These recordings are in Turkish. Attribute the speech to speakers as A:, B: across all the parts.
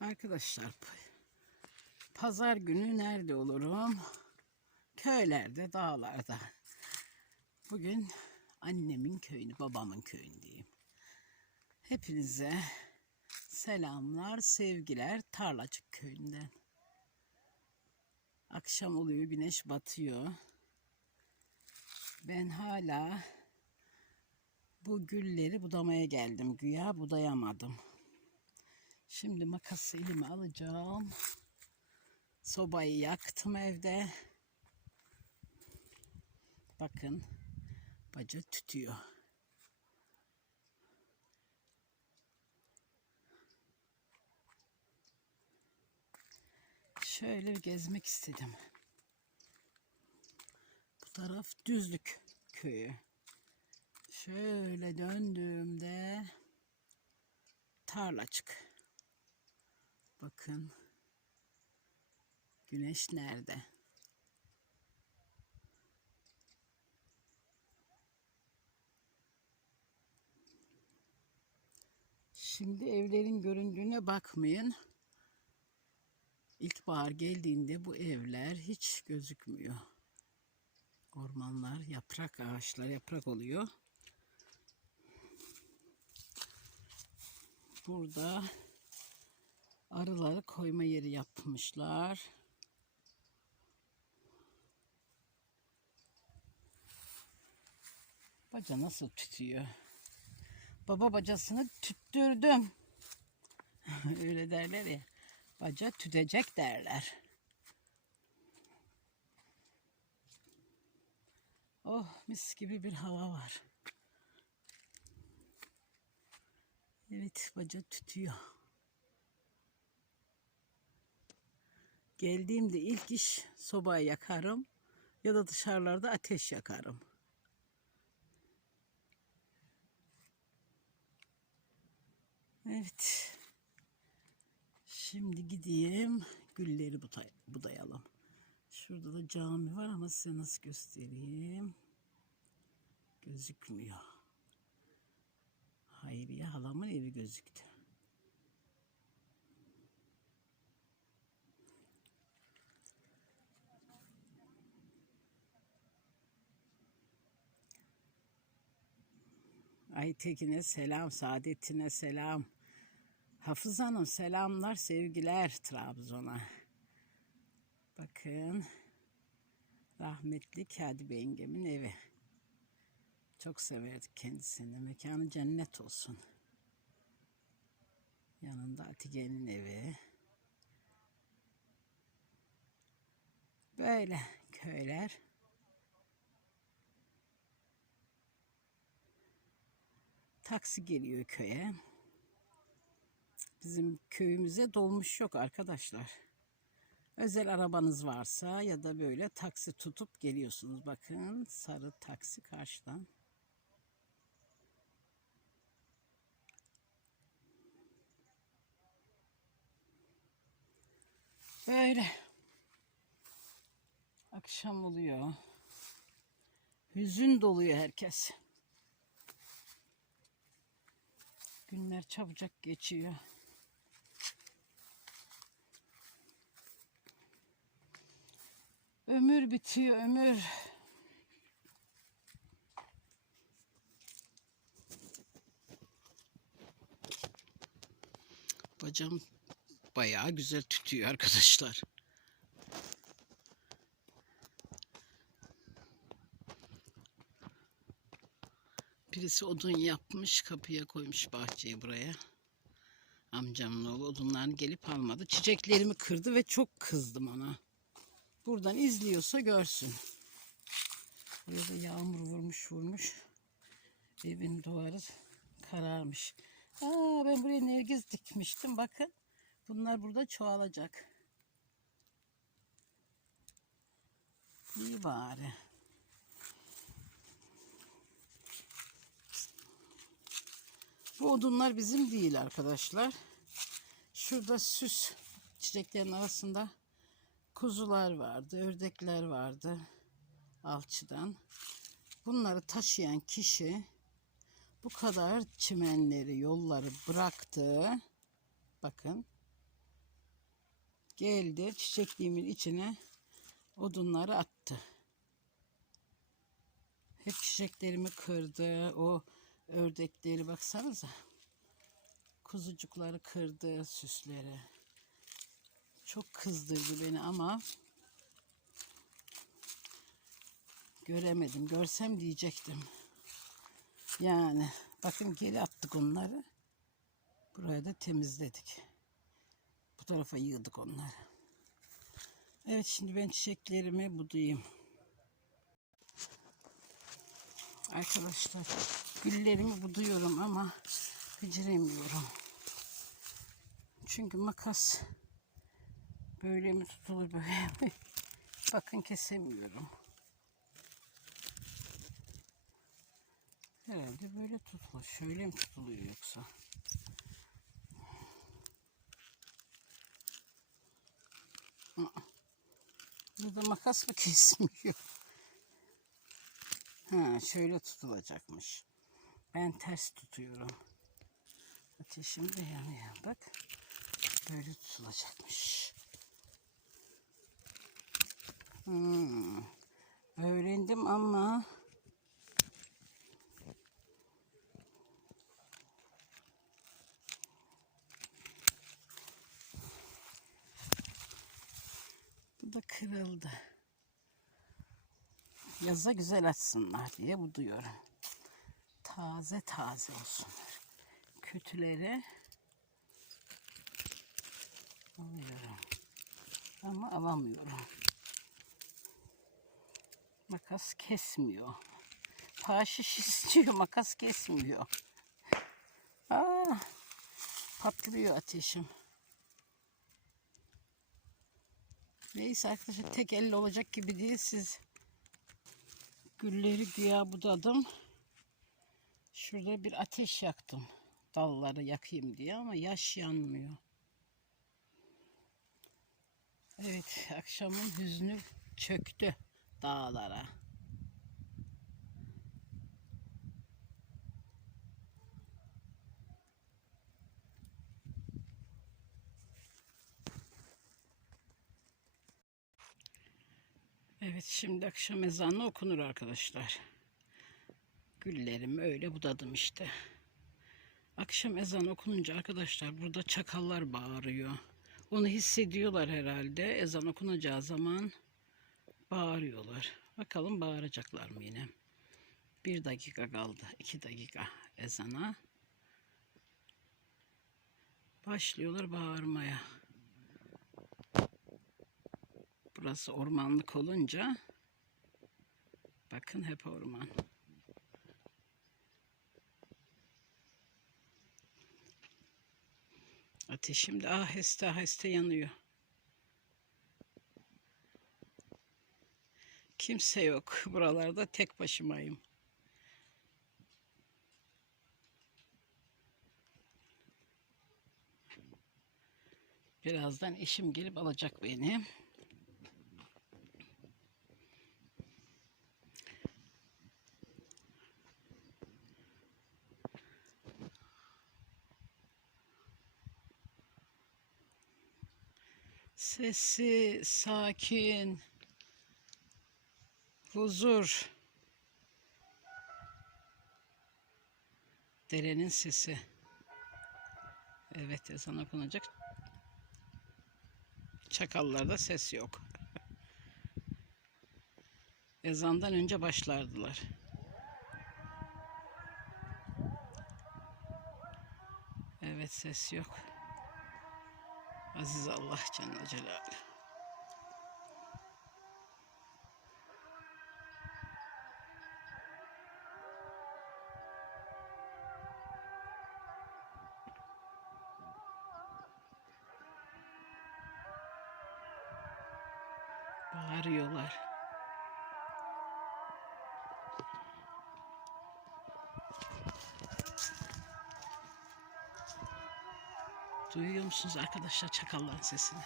A: Arkadaşlar pazar günü nerede olurum? Köylerde, dağlarda. Bugün annemin köyünü, babamın köyündeyim. Hepinize selamlar, sevgiler Tarlacık köyünden. Akşam oluyor, güneş batıyor. Ben hala bu gülleri budamaya geldim. Güya budayamadım. Şimdi makası elime alacağım. Sobayı yaktım evde. Bakın baca tütüyor. Şöyle bir gezmek istedim. Bu taraf Düzlük köyü. Şöyle döndüğümde tarlacık. Bakın güneş nerede? Şimdi evlerin göründüğüne bakmayın. İlkbahar geldiğinde bu evler hiç gözükmüyor. Ormanlar, yaprak, ağaçlar yaprak oluyor. Burada arıları koyma yeri yapmışlar. Baca nasıl tütüyor? Baba bacasını tüttürdüm. Öyle derler ya. Baca tütecek derler. Oh mis gibi bir hava var. Evet baca tütüyor. Geldiğimde ilk iş sobayı yakarım ya da dışarılarda ateş yakarım. Evet. Şimdi gideyim gülleri buday- budayalım. Şurada da cami var ama size nasıl göstereyim? Gözükmüyor. Hayriye halamın evi gözüktü. Aytekin'e selam, Saadettin'e selam. Hafız Hanım selamlar, sevgiler Trabzon'a. Bakın, rahmetli Kadi Bengem'in evi. Çok severdik kendisini. Mekanı cennet olsun. Yanında Atige'nin evi. Böyle köyler. Taksi geliyor köye. Bizim köyümüze dolmuş yok arkadaşlar. Özel arabanız varsa ya da böyle taksi tutup geliyorsunuz. Bakın sarı taksi karşıdan. Böyle. Akşam oluyor. Hüzün doluyor herkes. Günler çabucak geçiyor. Ömür bitiyor ömür. Bacağım bayağı güzel tütüyor arkadaşlar. Birisi odun yapmış, kapıya koymuş bahçeye buraya. Amcamın oğlu odunlarını gelip almadı. Çiçeklerimi kırdı ve çok kızdım ona. Buradan izliyorsa görsün. Buraya da yağmur vurmuş vurmuş. Evin duvarı kararmış. Aa, ben buraya nergiz dikmiştim. Bakın. Bunlar burada çoğalacak. İyi bari. Bu odunlar bizim değil arkadaşlar. Şurada süs çiçeklerin arasında kuzular vardı, ördekler vardı alçıdan. Bunları taşıyan kişi bu kadar çimenleri, yolları bıraktı. Bakın geldi çiçekliğimin içine odunları attı. Hep çiçeklerimi kırdı. O ördekleri baksanıza. Kuzucukları kırdı süsleri. Çok kızdırdı beni ama göremedim. Görsem diyecektim. Yani bakın geri attık onları. Buraya da temizledik. Bu tarafa yığdık onları. Evet şimdi ben çiçeklerimi budayayım. Arkadaşlar güllerimi buduyorum ama beceremiyorum. Çünkü makas böyle mi tutulur böyle mi? Bakın kesemiyorum. Herhalde böyle tutulur. Şöyle mi tutuluyor yoksa? Burada makas mı kesmiyor? Ha, şöyle tutulacakmış. Ben ters tutuyorum. Ateşim de yanıyor. Bak. Böyle tutulacakmış. Hmm. Öğrendim ama bu da kırıldı. Yaza güzel açsınlar diye bu diyorum. Taze taze olsunlar. Kötüleri alıyorum. Ama alamıyorum. Makas kesmiyor. Paşiş istiyor, makas kesmiyor. Aa, patlıyor ateşim. Neyse arkadaşlar tek elle olacak gibi değil siz. Gülleri güya budadım. Şurada bir ateş yaktım. Dalları yakayım diye ama yaş yanmıyor. Evet akşamın hüznü çöktü dağlara. Evet şimdi akşam ezanı okunur arkadaşlar. Güllerimi öyle budadım işte. Akşam ezan okununca arkadaşlar burada çakallar bağırıyor. Onu hissediyorlar herhalde. Ezan okunacağı zaman bağırıyorlar. Bakalım bağıracaklar mı yine. Bir dakika kaldı. iki dakika ezana. Başlıyorlar bağırmaya. Burası ormanlık olunca bakın hep orman. Ateşim de aheste aheste yanıyor. Kimse yok. Buralarda tek başımayım. Birazdan eşim gelip alacak beni. Sesi sakin. Huzur. Derenin sesi. Evet ezan okunacak. Çakallarda ses yok. Ezandan önce başlardılar. Evet ses yok. Aziz Allah Celle Celaluhu. Bağırıyorlar. Duyuyor musunuz arkadaşlar çakalların sesini?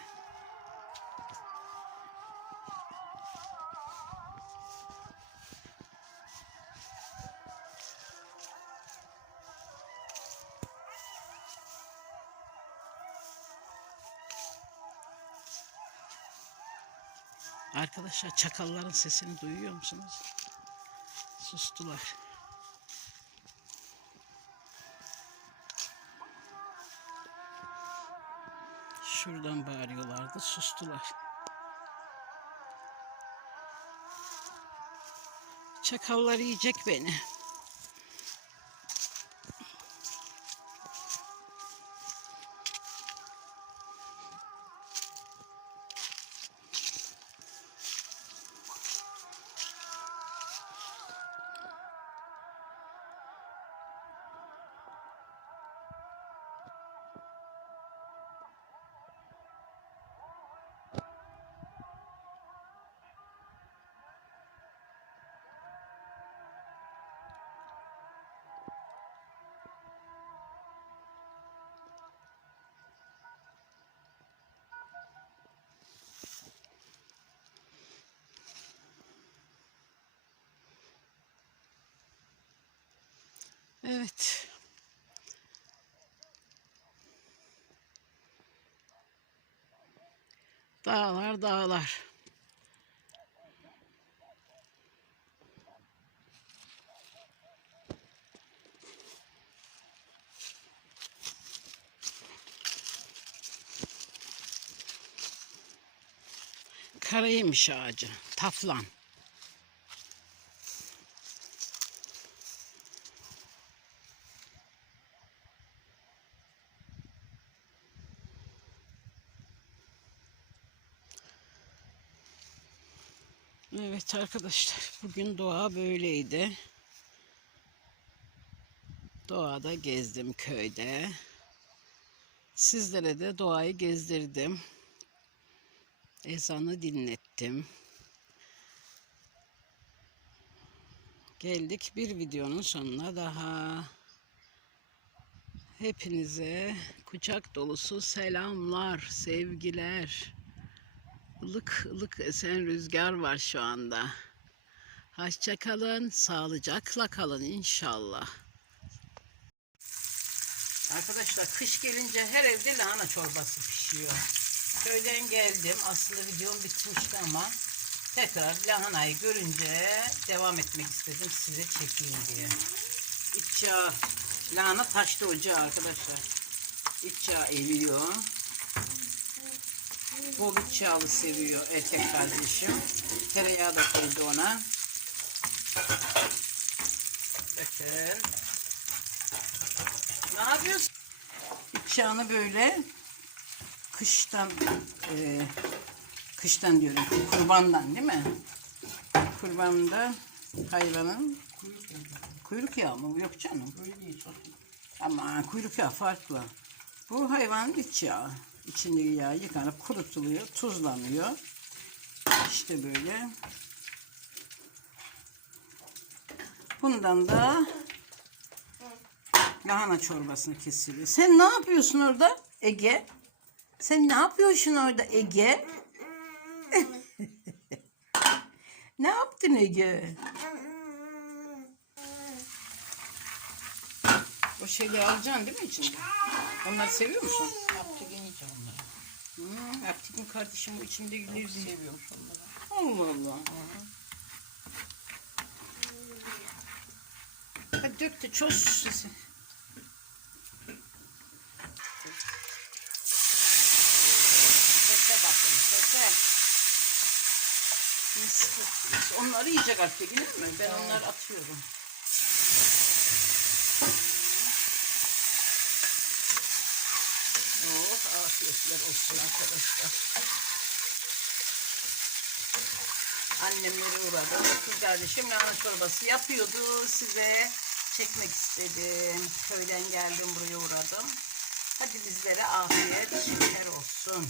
A: Arkadaşlar çakalların sesini duyuyor musunuz? Sustular. Şuradan bağırıyorlardı, sustular. Çakallar yiyecek beni. Evet. Dağlar dağlar. Karaymış ağacı. Taflan. Evet arkadaşlar bugün doğa böyleydi. Doğada gezdim köyde. Sizlere de doğayı gezdirdim. Ezanı dinlettim. Geldik bir videonun sonuna daha. Hepinize kucak dolusu selamlar, sevgiler. Ilık ılık esen rüzgar var şu anda. Hoşça kalın, sağlıcakla kalın inşallah. Arkadaşlar kış gelince her evde lahana çorbası pişiyor. Köyden geldim. Aslında videom bitmişti ama tekrar lahanayı görünce devam etmek istedim size çekeyim diye. İç yağ, lahana taşlı ocağı arkadaşlar. İç yağ eriyor. Bol iç yağlı seviyor erkek kardeşim. Tereyağı da koydu ona. Bakın. Ne yapıyorsun? İç yağını böyle kıştan e, kıştan diyorum kurbandan değil mi? Kurbanda hayvanın kuyruk yağı mı? Yok canım. Ama kuyruk yağı farklı. Bu hayvanın iç yağı. İçindeki yağ yıkanıp kurutuluyor, tuzlanıyor. İşte böyle. Bundan da lahana çorbasını kesiliyor. Sen ne yapıyorsun orada Ege? Sen ne yapıyorsun orada Ege? ne yaptın Ege? O şeyi alacaksın değil mi içinde? Onları seviyor musun?
B: Aptekin yiyeceğim onları.
A: Hmm, Aptik'in kardeşim o içindekileri seviyor.
B: Seviyormuş onları.
A: Allah Allah. Hadi dök de çöz sesi. Sese bakın sese. Mis, mis. Onları yiyecek artık değil mi? Ben onları atıyorum. Oh afiyetler olsun arkadaşlar. Annemleri uğradı. Kız kardeşim lahana çorbası yapıyordu. Size çekmek istedim. Köyden geldim buraya uğradım. Hadi bizlere afiyet şeker olsun.